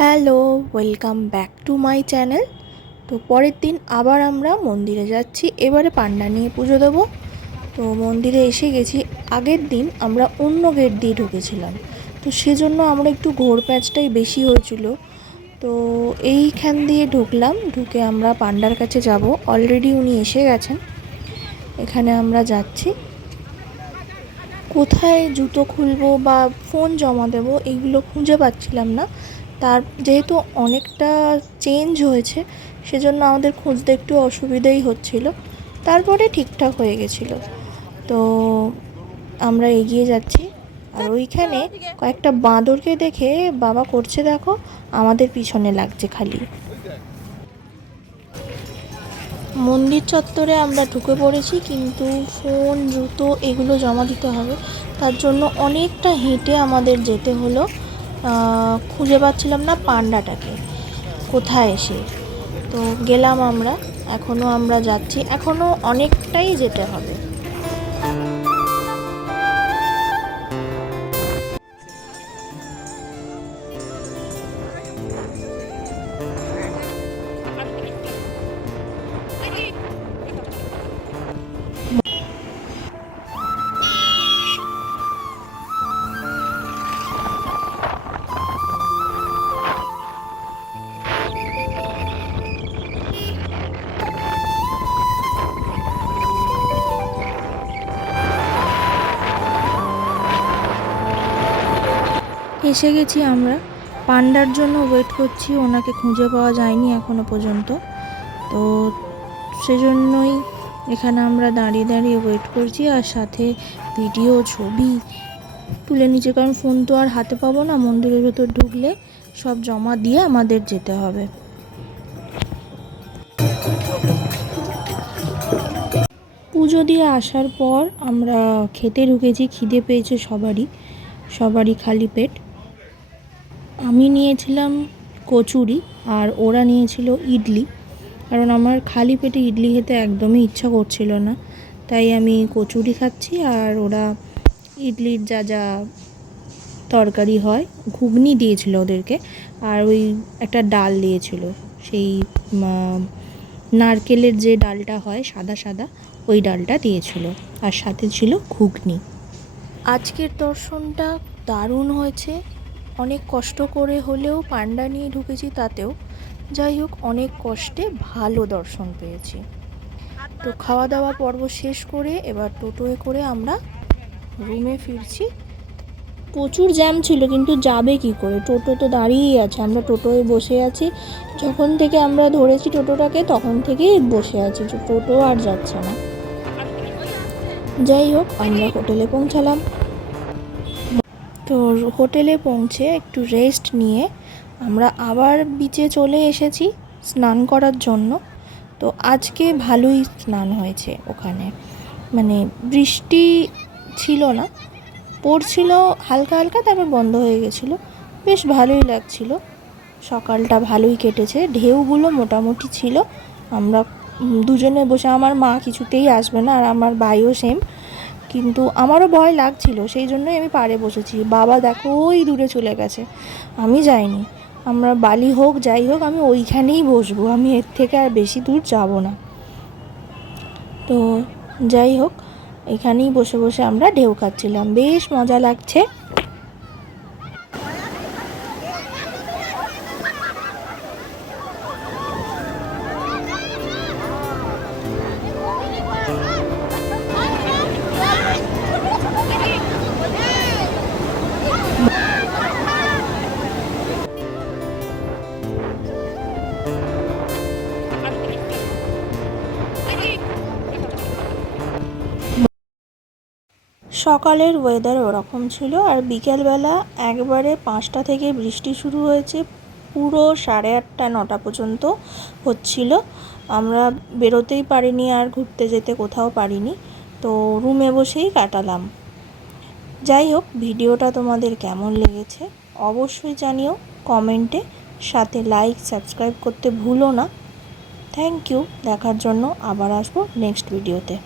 Hello, welcome back to my channel. তো পরের দিন আবার আমরা মন্দিরে যাচ্ছি। এবারে পান্ডা নিয়ে পুজো দেবো। তো মন্দিরে এসে গেছি। আগের দিন আমরা অন্য গেট দিয়ে ঢুকেছিলাম, তো সেজন্য আমরা একটু ঘোর প্যাচটাই বেশি হয়েছিল। তো এইখান দিয়ে ঢুকলাম, ঢুকে আমরা পান্ডার কাছে যাব। অলরেডি উনি এসে গেছেন। এখানে আমরা যাচ্ছি। কোথায় জুতো খুলবো বা ফোন জমা দেবো এইগুলো খুঁজে পাচ্ছিলাম না। যেহেতু অনেকটা চেঞ্জ হয়েছে, সেজন্য আমাদের খুঁজতে একটু অসুবিধাই হচ্ছিল। তারপরে ঠিকঠাক হয়ে গেছিলো। তো আমরা এগিয়ে যাচ্ছি। আর ওইখানে কয়েকটা বাঁদরকে দেখে বাবা করছে, দেখো আমাদের পিছনে লাগছে খালি। মন্দির চত্বরে আমরা ঢুকে পড়েছি, কিন্তু ফোন জুতো এগুলো জমা দিতে হবে। তার জন্য অনেকটা হেঁটে আমাদের যেতে হলো। খুঁজে পাচ্ছিলাম না পান্ডাটাকে কোথায় এসে। তো গেলাম আমরা, এখনও আমরা যাচ্ছি, এখনও অনেকটাই যেতে হবে। এসে গেছি আমরা। পান্ডার জন্য ওয়েট করছি, ওনাকে খুঁজে পাওয়া যায়নি এখনো পর্যন্ত। তো সেজন্যই এখানে আমরা দাঁড়িয়ে দাঁড়িয়ে ওয়েট করছি, আর সাথে ভিডিও ছবি তুলে নিচ্ছি, কারণ ফোন তো আর হাতে পাবো না। মন্দিরের ভেতর ঢুকলে সব জমা দিয়ে আমাদের যেতে হবে। পুজো দিয়ে আসার পর আমরা খেতে ঢুকেছি। খিদে পেয়েছে সবারই খালি পেট। আমি নিয়েছিলাম কচুরি আর ওরা নিয়েছিল ইডলি, কারণ আমার খালি পেটে ইডলি খেতে একদমই ইচ্ছা করছিল না। তাই আমি কচুরি খাচ্ছি, আর ওরা ইডলির যা যা তরকারি হয়, ঘুগনি দিয়েছিল ওদেরকে, আর ওই একটা ডাল দিয়েছিল, সেই নারকেলের যে ডালটা হয় সাদা সাদা, ওই ডালটা দিয়েছিল, আর সাথে ছিল ঘুগনি। আজকের দর্শনটা দারুণ হয়েছে। অনেক কষ্ট করে হলেও পান্ডা নিয়ে ঢুকেছি, তাতেও যাই হোক অনেক কষ্টে ভালো দর্শন পেয়েছি। তো খাওয়া দাওয়া পর্ব শেষ করে এবার টোটোয় করে আমরা রুমে ফিরছি। প্রচুর জ্যাম ছিল, কিন্তু যাবে কি করে, টোটো তো দাঁড়িয়েই আছে। আমরা টোটোয় বসে আছি, যখন থেকে আমরা ধরেছি টোটোটাকে তখন থেকেই বসে আছি, টোটো আর যাচ্ছে না। যাই হোক আমরা হোটেলে পৌঁছালাম। তো হোটেলে পৌঁছে একটু রেস্ট নিয়ে আমরা আবার বিচে চলে এসেছি স্নান করার জন্য। তো আজকে ভালোই স্নান হয়েছে ওখানে, মানে বৃষ্টি ছিল না, পড়ছিল হালকা হালকা, তারপর বন্ধ হয়ে গেছিলো। বেশ ভালোই লাগছিল। সকালটা ভালোই কেটেছে, ঢেউগুলো মোটামুটি ছিল। আমরা দুজনে বসে, আমার মা কিছুতেই আসবে না, আর আমার ভাইও সেম, কিন্তু আমারও ভয় লাগছিল, সেই জন্যই আমি পাড়ে বসেছি। বাবা দেখো ওই দূরে চলে গেছে, আমি যাইনি। আমরা বালি হোক যাই হোক আমি ওইখানেই বসবো, আমি এর থেকে আর বেশি দূর যাব না। তো যাই হোক এখানেই বসে বসে আমরা ঢেউ খাচ্ছিলাম, বেশ মজা লাগছে। সকালের ওয়েদার ওরকম ছিল, আর বিকেলবেলা একবারে 5টা থেকে বৃষ্টি শুরু হয়েছে, পুরো 8:30 9টা পর্যন্ত হচ্ছিল। আমরা বেরোতেই পারিনি, আর ঘুরতে যেতে কোথাও পারিনি, তো রুমে বসেই কাটালাম। যাই হোক ভিডিওটা তোমাদের কেমন লেগেছে অবশ্যই জানিও কমেন্টে, সাথে লাইক সাবস্ক্রাইব করতে ভুলো না। থ্যাংক ইউ দেখার জন্য। আবার আসবো নেক্সট ভিডিওতে।